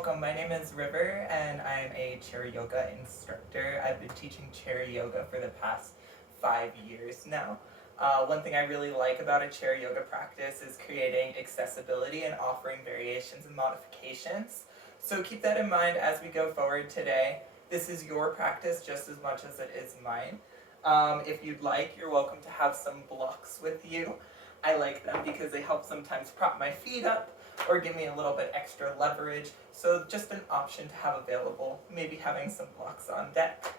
welcome. My name is River and I'm a chair yoga instructor. I've been teaching chair yoga for the past 5 years now. One thing I really like about a chair yoga practice is creating accessibility and offering variations and modifications. So keep that in mind as we go forward today. This is your practice just as much as it is mine. If you'd like, you're welcome to have some blocks with you. I like them because they help sometimes prop my feet up or give me a little bit extra leverage. So just an option to have available, maybe having some blocks on deck.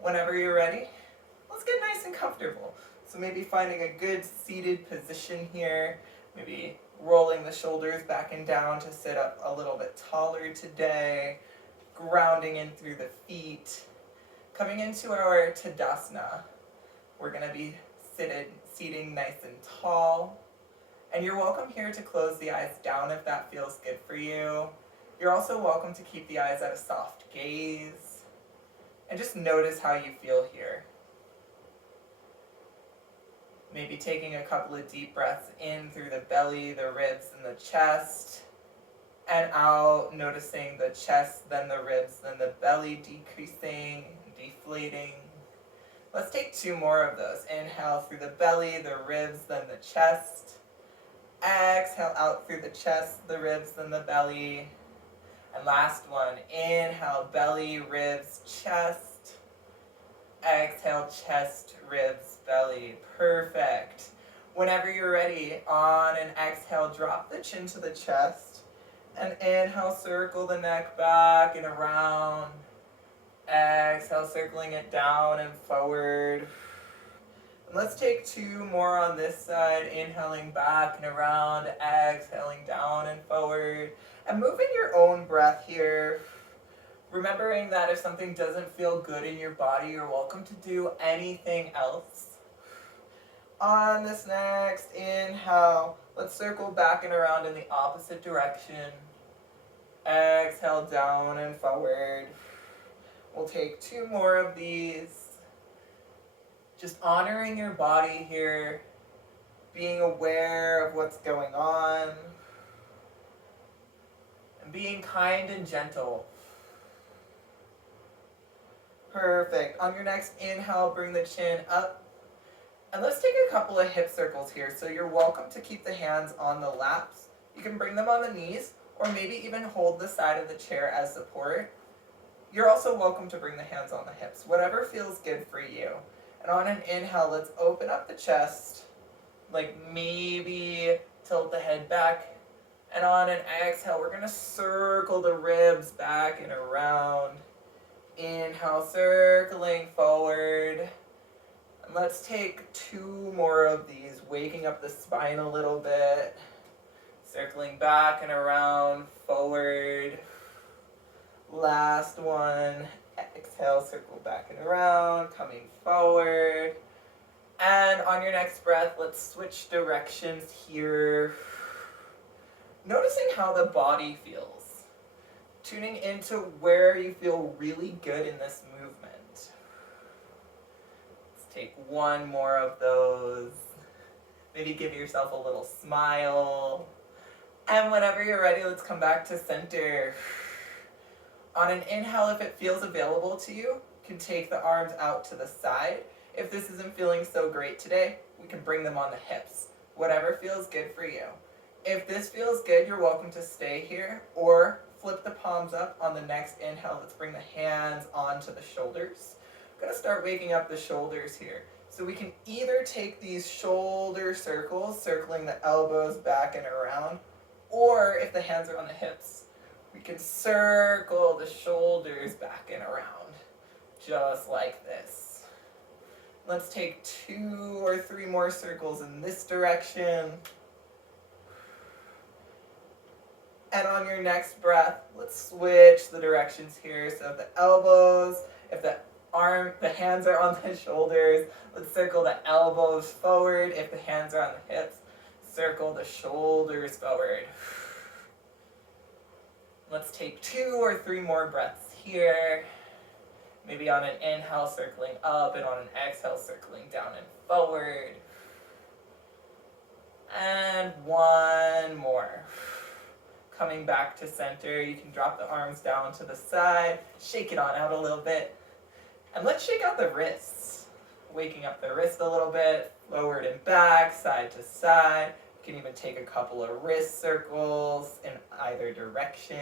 Whenever you're ready, let's get nice and comfortable. So maybe finding a good seated position here, maybe rolling the shoulders back and down to sit up a little bit taller today, grounding in through the feet. Coming into our Tadasana, we're going to be seating nice and tall. And you're welcome here to close the eyes down if that feels good for you. You're also welcome to keep the eyes at a soft gaze. And just notice how you feel here. Maybe taking a couple of deep breaths in through the belly, the ribs, and the chest. And out, noticing the chest, then the ribs, then the belly decreasing, deflating. Let's take 2 more of those. Inhale through the belly, the ribs, then the chest. Exhale out through the chest, the ribs, then the belly. And last one, inhale, belly, ribs, chest. Exhale, chest, ribs, belly. Perfect. Whenever you're ready, on an exhale, drop the chin to the chest. And inhale, circle the neck back and around. Exhale, circling it down and forward. And let's take 2 more on this side. Inhaling back and around. Exhaling down and forward. And move in your own breath here. Remembering that if something doesn't feel good in your body, you're welcome to do anything else. On this next inhale, let's circle back and around in the opposite direction. Exhale down and forward. We'll take 2 more of these. Just honoring your body here, being aware of what's going on, and being kind and gentle. Perfect. On your next inhale, bring the chin up. And let's take a couple of hip circles here. So you're welcome to keep the hands on the laps. You can bring them on the knees, or maybe even hold the side of the chair as support. You're also welcome to bring the hands on the hips, whatever feels good for you. And on an inhale, let's open up the chest, like maybe tilt the head back. And on an exhale, we're gonna circle the ribs back and around. Inhale, circling forward. And let's take 2 more of these, waking up the spine a little bit. Circling back and around, forward. Last one. Exhale, circle back and around, coming forward. And on your next breath, let's switch directions here. Noticing how the body feels. Tuning into where you feel really good in this movement. Let's take 1 more of those. Maybe give yourself a little smile. And whenever you're ready, let's come back to center. On an inhale, if it feels available to you, you can take the arms out to the side. If this isn't feeling so great today, we can bring them on the hips. Whatever feels good for you. If this feels good, you're welcome to stay here or flip the palms up on the next inhale. Let's bring the hands onto the shoulders. I'm going to start waking up the shoulders here. So we can either take these shoulder circles, circling the elbows back and around, or if the hands are on the hips, we can circle the shoulders back and around, just like this. Let's take 2 or 3 more circles in this direction. And on your next breath, let's switch the directions here. So if the elbows, if the hands are on the shoulders, let's circle the elbows forward. If the hands are on the hips, circle the shoulders forward. Let's take 2 or 3 more breaths here. Maybe on an inhale, circling up, and on an exhale, circling down and forward. And 1 more. Coming back to center, you can drop the arms down to the side, shake it on out a little bit, and let's shake out the wrists. Waking up the wrist a little bit, forward and back, side to side. You can even take a couple of wrist circles in either direction.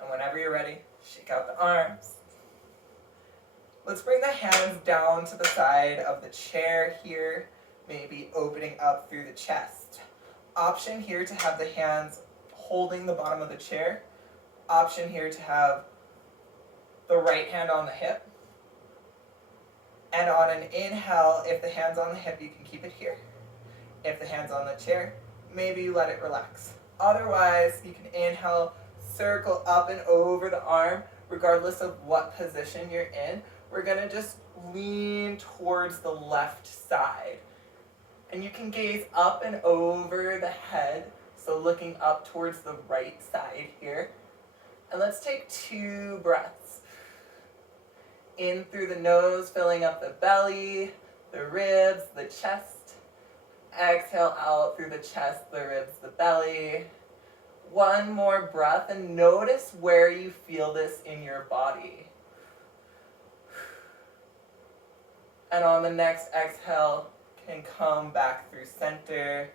And whenever you're ready, shake out the arms. Let's bring the hands down to the side of the chair here, maybe opening up through the chest. Option here to have the hands holding the bottom of the chair. Option here to have the right hand on the hip. And on an inhale, if the hand's on the hip, you can keep it here. If the hand's on the chair, maybe you let it relax. Otherwise, you can inhale, circle up and over the arm, regardless of what position you're in. We're gonna just lean towards the left side. And you can gaze up and over the head, so looking up towards the right side here. And let's take 2 breaths. In through the nose, filling up the belly, the ribs, the chest. Exhale out through the chest, the ribs, the belly. 1 more breath and notice where you feel this in your body. And on the next exhale, can come back through center.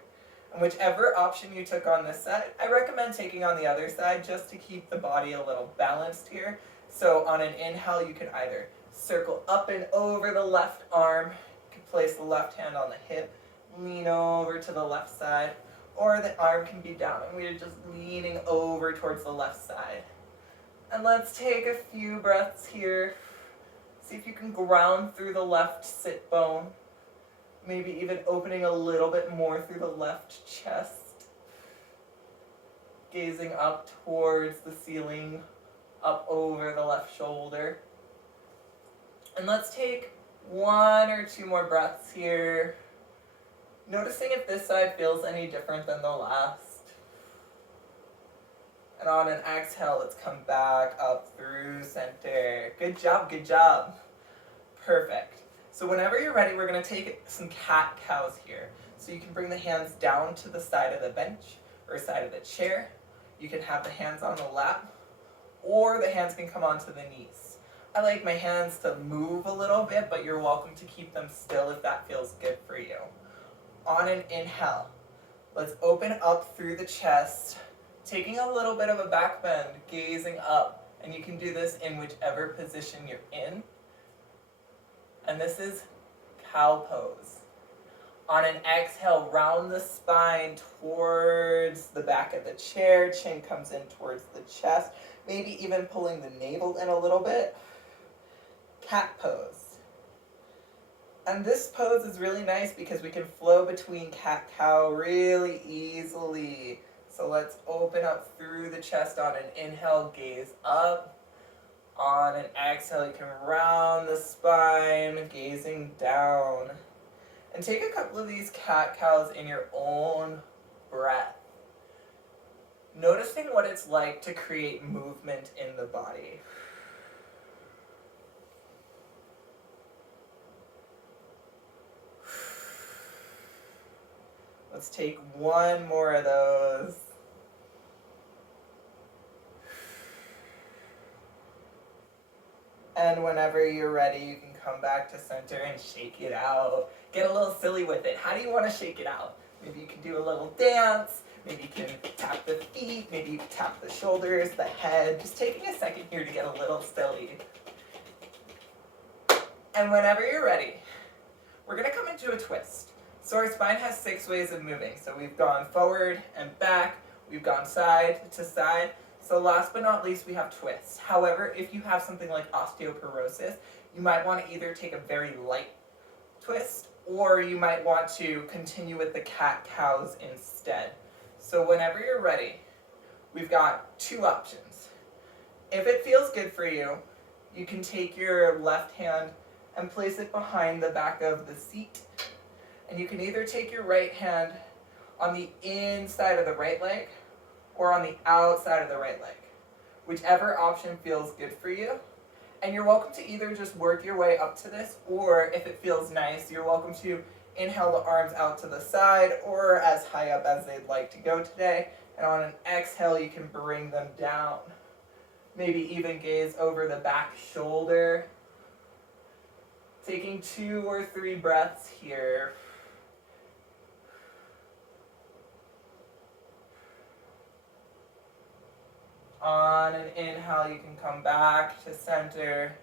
And whichever option you took on this side, I recommend taking on the other side just to keep the body a little balanced here. So on an inhale, you can either circle up and over the left arm, you can place the left hand on the hip, lean over to the left side, or the arm can be down and we're just leaning over towards the left side. And let's take a few breaths here. See if you can ground through the left sit bone. Maybe even opening a little bit more through the left chest. Gazing up towards the ceiling, up over the left shoulder. And let's take 1 or 2 more breaths here. Noticing if this side feels any different than the last. And on an exhale, let's come back up through center. Good job, good job. Perfect. So whenever you're ready, we're going to take some cat-cows here. So you can bring the hands down to the side of the bench or side of the chair. You can have the hands on the lap, or the hands can come onto the knees. I like my hands to move a little bit, but you're welcome to keep them still if that feels good for you. On an inhale, let's open up through the chest, taking a little bit of a back bend, gazing up, and you can do this in whichever position you're in. And this is cow pose. On an exhale, round the spine towards the back of the chair, chin comes in towards the chest, maybe even pulling the navel in a little bit. Cat pose. And this pose is really nice because we can flow between cat-cow really easily. So let's open up through the chest on an inhale, gaze up. On an exhale, you can round the spine, gazing down. And take a couple of these cat-cows in your own breath. Noticing what it's like to create movement in the body. Let's take 1 more of those. And whenever you're ready, you can come back to center and shake it out. Get a little silly with it. How do you want to shake it out? Maybe you can do a little dance. Maybe you can tap the feet. Maybe you can tap the shoulders, the head. Just taking a second here to get a little silly. And whenever you're ready, we're going to come into a twist. So our spine has 6 ways of moving. So we've gone forward and back. We've gone side to side. So last but not least, we have twists. However, if you have something like osteoporosis, you might want to either take a very light twist, or you might want to continue with the cat-cows instead. So whenever you're ready, we've got 2 options. If it feels good for you, you can take your left hand and place it behind the back of the seat. And you can either take your right hand on the inside of the right leg, or on the outside of the right leg. Whichever option feels good for you. And you're welcome to either just work your way up to this, or if it feels nice, you're welcome to inhale the arms out to the side or as high up as they'd like to go today. And on an exhale, you can bring them down. Maybe even gaze over the back shoulder. Taking 2 or 3 breaths here. On an inhale, you can come back to center.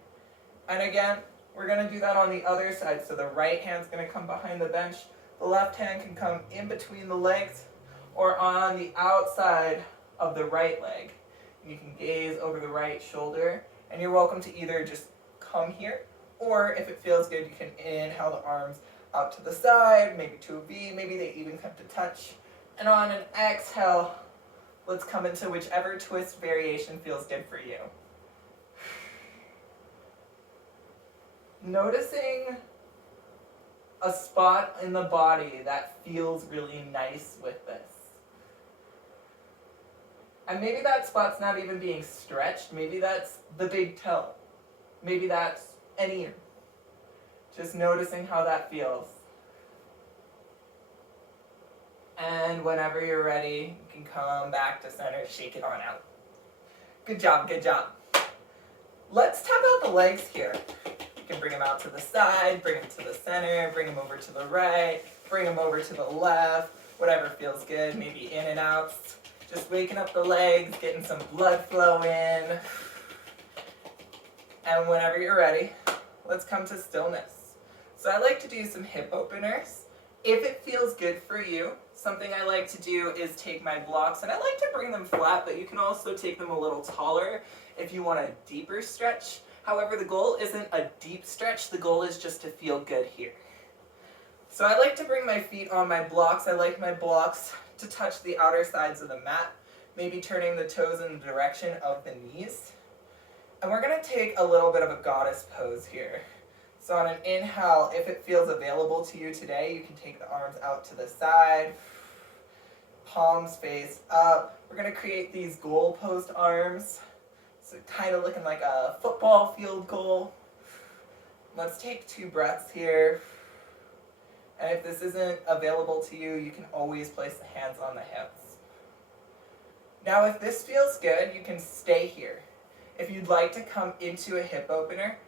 And again, we're going to do that on the other side. So the right hand's going to come behind the bench. The left hand can come in between the legs or on the outside of the right leg. And you can gaze over the right shoulder. And you're welcome to either just come here, or if it feels good, you can inhale the arms out to the side, maybe to a V, maybe they even come to touch. And on an exhale, let's come into whichever twist variation feels good for you. Noticing a spot in the body that feels really nice with this. And maybe that spot's not even being stretched. Maybe that's the big toe. Maybe that's an ear. Just noticing how that feels. And whenever you're ready, you can come back to center, shake it on out. Good job, good job. Let's tap out the legs here. You can bring them out to the side, bring them to the center, bring them over to the right, bring them over to the left, whatever feels good, maybe in and out. Just waking up the legs, getting some blood flow in. And whenever you're ready, let's come to stillness. So I like to do some hip openers. If it feels good for you, something I like to do is take my blocks, and I like to bring them flat, but you can also take them a little taller if you want a deeper stretch. However, the goal isn't a deep stretch, the goal is just to feel good here. So I like to bring my feet on my blocks. I like my blocks to touch the outer sides of the mat, maybe turning the toes in the direction of the knees. And we're going to take a little bit of a goddess pose here. So on an inhale, if it feels available to you today, you can take the arms out to the side, palms face up. We're going to create these goal post arms, so kind of looking like a football field goal. Let's take 2 breaths here. And if this isn't available to you, you can always place the hands on the hips. Now if this feels good, you can stay here. If you'd like to come into a hip opener,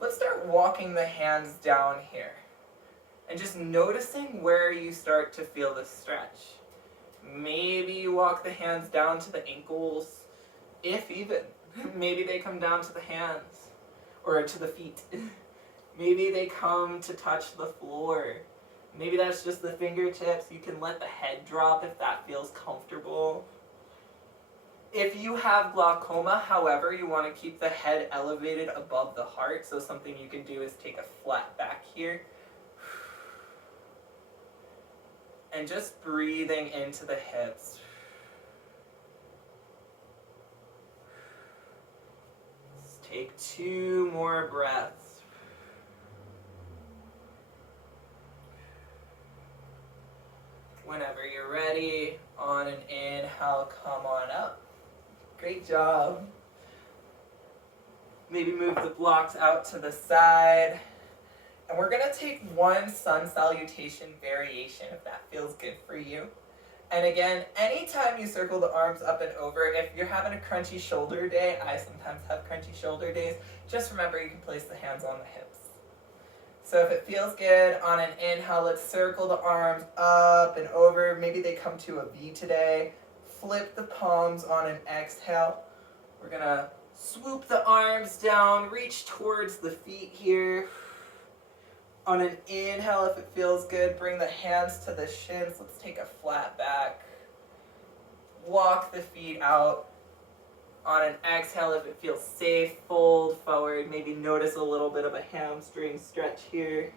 let's start walking the hands down here. And just noticing where you start to feel the stretch. Maybe you walk the hands down to the ankles, if even. Maybe they come down to the hands, or to the feet. Maybe they come to touch the floor. Maybe that's just the fingertips. You can let the head drop if that feels comfortable. If you have glaucoma, however, you want to keep the head elevated above the heart, so something you can do is take a flat back here. And just breathing into the hips. Let's take 2 more breaths. Whenever you're ready, on an inhale, come on up. Great job. Maybe move the blocks out to the side. And we're going to take 1 sun salutation variation if that feels good for you. And again, anytime you circle the arms up and over, if you're having a crunchy shoulder day, I sometimes have crunchy shoulder days, just remember you can place the hands on the hips. So if it feels good, on an inhale, let's circle the arms up and over. Maybe they come to a V today. Flip the palms on an exhale. We're going to swoop the arms down, reach towards the feet here. On an inhale, if it feels good, bring the hands to the shins. Let's take a flat back. Walk the feet out. On an exhale, if it feels safe, fold forward. Maybe notice a little bit of a hamstring stretch here.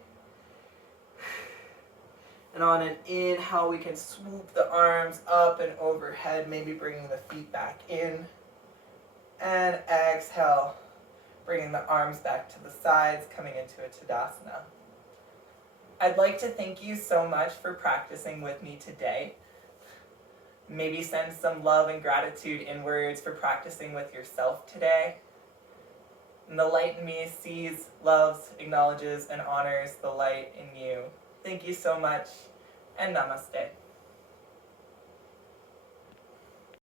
And on an inhale, we can swoop the arms up and overhead, maybe bringing the feet back in. And exhale, bringing the arms back to the sides, coming into a Tadasana. I'd like to thank you so much for practicing with me today. Maybe send some love and gratitude inwards for practicing with yourself today. And the light in me sees, loves, acknowledges, and honors the light in you. Thank you so much, and namaste.